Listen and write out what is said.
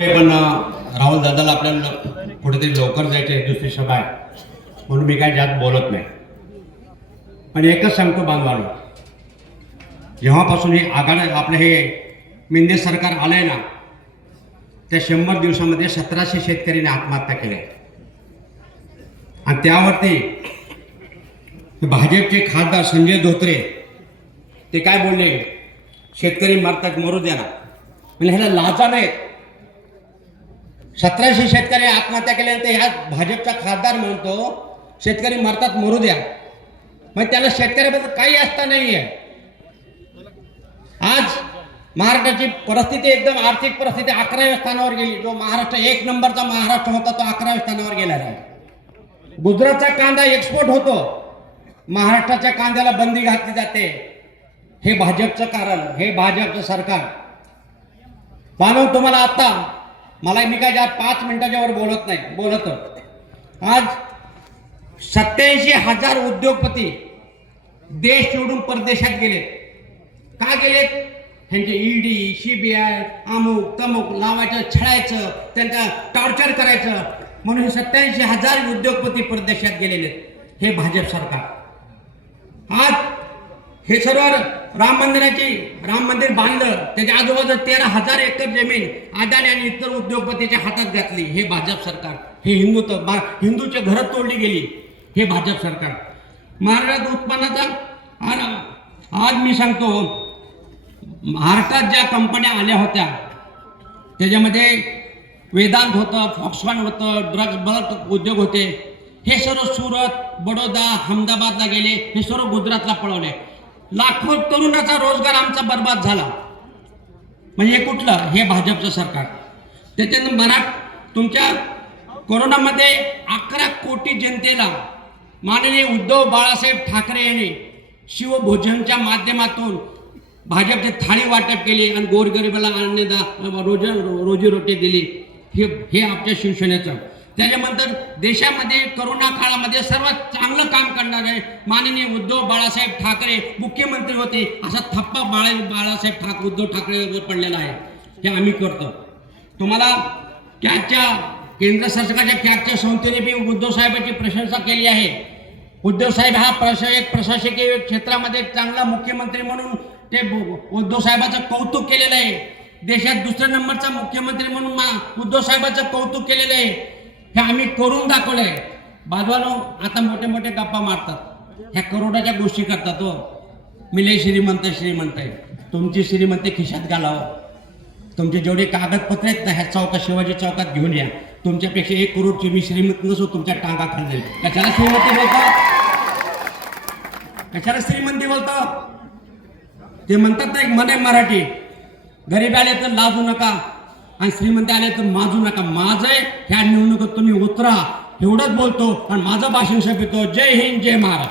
पण राहुल दादाला आपल्याला कुठेतरी लवकर जायचं एक दुसरी सभा आहे. म्हणून मी काय जास्त बोलत नाही. पण एकच सांगतो बांधवानो. जेव्हापासून हे आघाडी आपलं हे मिंदे सरकार आलंय ना त्या शंभर दिवसामध्ये सतराशे शेतकऱ्यांनी आत्महत्या केल्या. आणि त्यावरती भाजपचे खासदार संजय धोत्रे ते काय बोलले? शेतकरी मरतात मरू द्या ना. म्हणजे ह्याला लाजा नाही सतराशे शेतकरी आत्महत्या केल्यानंतर ह्या भाजपचा खासदार म्हणतो शेतकरी मरतात मरू द्या. मग त्याला शेतकऱ्याबद्दल काही असता नाही आहे आज महाराष्ट्राची परिस्थिती एकदम आर्थिक परिस्थिती अकराव्या स्थानावर गेली. जो महाराष्ट्र एक नंबरचा महाराष्ट्र होता तो अकराव्या स्थानावर गेला आहे. गुजरातचा कांदा एक्सपोर्ट होतो. महाराष्ट्राच्या कांद्याला बंदी घातली जाते. हे भाजपचं कारण हे भाजपचं सरकार. मानव तुम्हाला आता मला मी काय ज्या पाच मिनिटाच्या वर बोलत नाही बोलत. आज सत्याऐंशी हजार उद्योगपती देश सोडून परदेशात गेले का गेलेत? ह्यांचे ईडी सीबीआय अमुक तमुक लावायचं छळायचं त्यांचा टॉर्चर करायचं. म्हणून हे सत्याऐंशी हजार उद्योगपती परदेशात गेलेले आहेत. हे भाजप सरकार. आज हे सर्व राम मंदिराची राम मंदिर बांधलं त्याच्या आजूबाजूला तेरा हजार एकर जमीन अदानी आणि इतर उद्योगपतीच्या हातात घातली. हे भाजप सरकार. हे हिंदू बा- हिंदूच्या घरात तोडली गेली. हे भाजप सरकार. महाराष्ट्रात उत्पन्नाचा आज आज मी सांगतो महाराष्ट्रात ज्या कंपन्या आल्या होत्या त्याच्यामध्ये वेदांत होतं फॉक्सकॉन होतं ड्रग्ज बल्क उद्योग होते. हे सर्व सुरत बडोदा अहमदाबादला गेले हे सर्व गुजरातला पळवले. लाखो तरुणाचा रोजगार आमचा बर्बाद झाला. म्हणजे हे कुठलं? हे भाजपचं सरकार. त्याच्यानं मरा तुमच्या कोरोनामध्ये अकरा कोटी जनतेला माननीय उद्धव बाळासाहेब ठाकरे यांनी शिवभोजनच्या माध्यमातून भाजपचे थाळी वाटप केली आणि गोरगरिबाला अन्नदा रोज रोजीरोटी दिली. हे हे आमच्या शिवसेनेचं. त्याच्यानंतर देशामध्ये करोना काळामध्ये सर्वात चांगलं काम करणारे माननीय उद्धव बाळासाहेब ठाकरे मुख्यमंत्री होते. असा थप्पा बाळा बाळासाहेब ठाकरे उद्धव ठाकरेवर पडलेला आहे. हे आम्ही करतो. तुम्हाला कॅगच्या केंद्र सरकारच्या कॅगच्या संस्थेने मी उद्धव साहेबांची प्रशंसा केली आहे. उद्धव साहेब हा प्रशा एक प्रशासकीय क्षेत्रामध्ये चांगला मुख्यमंत्री म्हणून ते उद्धव साहेबाचं कौतुक केलेलं आहे. देशात दुसऱ्या नंबरचा मुख्यमंत्री म्हणून मा- उद्धव साहेबाचं कौतुक केलेलं आहे. हे आम्ही करून दाखवलंय. बाजवानो आता मोठे मोठे गप्पा मारतात. ह्या करोडाच्या गोष्टी करतात हो. मी लय श्रीमंत श्रीमंत आहे. तुमची श्रीमंती खिशात घालावं. तुमचे जेवढे कागदपत्र आहेत ना ह्या चौकात शिवाजी चौकात घेऊन या. तुमच्यापेक्षा एक करोडची मी श्रीमंत नसो तुमच्या टांगा खाल्ले कशाला श्रीमंती बोलतो? कशाला श्रीमंती बोलतो? ते म्हणतात ना एक मन आहे मराठी गरीब आले तर लाजू नका. आणि श्रीमंत आले तर माजू नका. माझं आहे ह्या निवडणुकीत तुम्ही उतरा. एवढंच बोलतो आणि माझं भाषण शपितो जय हिंद जय महाराष्ट्र.